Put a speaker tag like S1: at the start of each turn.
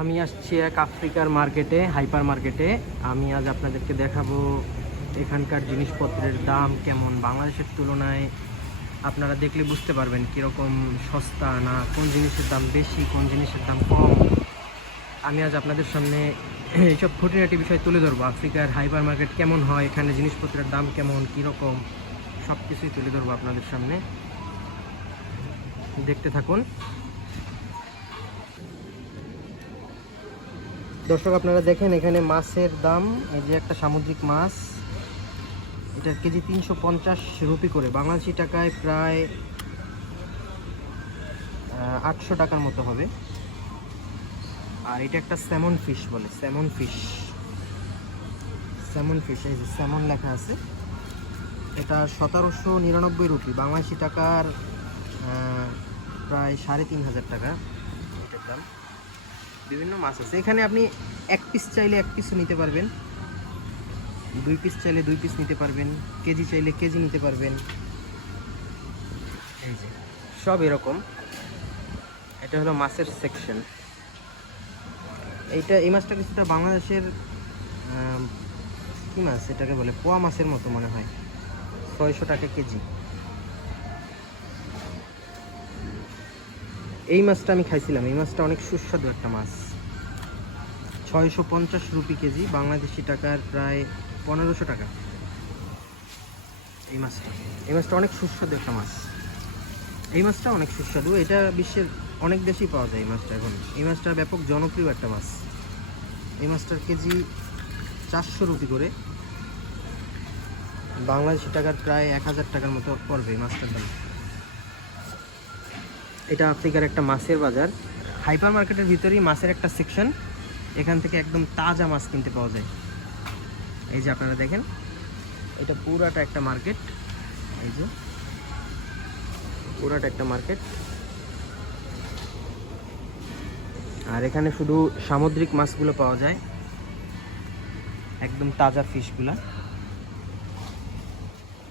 S1: আমি আসছি এক আফ্রিকার মার্কেটে, হাইপার মার্কেটে। আমি আজ আপনাদেরকে দেখাবো এখানকার জিনিসপত্রের দাম কেমন বাংলাদেশের তুলনায়। আপনারা দেখলে বুঝতে পারবেন কীরকম সস্তা না কোন জিনিসের দাম বেশি, কোন জিনিসের দাম কম। আমি আজ আপনাদের সামনে এইসব খুঁটিনাটি বিষয় তুলে ধরবো। আফ্রিকার হাইপার মার্কেট কেমন হয়, এখানে জিনিসপত্রের দাম কেমন, কীরকম সব কিছুই তুলে ধরবো আপনাদের সামনে। দেখতে থাকুন। দর্শক, আপনারা দেখেন এখানে মাছের দাম, এই যে একটা সামুদ্রিক মাছ, এটা কেজি তিনশো পঞ্চাশ রুপি করে। বাংলাদেশি টাকায় প্রায় আটশো টাকার মতো হবে। আর এটা একটা স্যামন ফিশ বলে স্যামন ফিশ স্যামন ফিশ এই যে স্যামন লেখা আছে। এটা সতেরোশো নিরানব্বই রুপি। বাংলাদেশি টাকার প্রায় সাড়ে তিন হাজার টাকা। এটার দাম। বিভিন্ন মাছ আছে। এখানে আপনি এক পিস চাইলে এক পিসও নিতে পারবেন। দুই পিস চাইলে দুই পিস নিতে পারবেন। কেজি চাইলে কেজি নিতে পারবেন। সব এরকম। এটা হলো মাছের সেকশন এইটা, এই মাছটা কিছুটা বাংলাদেশের কি মাছ এটাকে বলে? পোয়া মাছের মতো মনে হয়। ছয়শো টাকা কেজি। এই মাছটা আমি খাইছিলাম। এই মাছটা অনেক সুস্বাদু একটা মাছ। ছয়শো পঞ্চাশ রুপি কেজি, বাংলাদেশি টাকার প্রায় পনেরোশো টাকা। এই মাছটা। এই মাছটা অনেক সুস্বাদু একটা মাছ। এই মাছটা অনেক সুস্বাদু। এটা বিশ্বের অনেক দেশেই পাওয়া যায় এই মাছটা এখন। এই মাছটা ব্যাপক জনপ্রিয় একটা মাছ। এই মাছটার কেজি চারশো রুপি করে। বাংলাদেশি টাকার প্রায় এক হাজার টাকার মতো পড়বে এই মাছটার দাম। এটা আফ্রিকার একটা মাছের বাজার। হাইপার মার্কেটের ভিতরেই মাছের একটা সেকশন এখান থেকে একদম তাজা মাছ কিনতে পাওয়া যায়। এই যে আপনারা দেখেন, এটা পুরাটা একটা মার্কেট। এই যে, পুরাটা একটা মার্কেট। আর এখানে শুধু সামুদ্রিক মাছগুলো পাওয়া যায়। একদম তাজা ফিশগুলা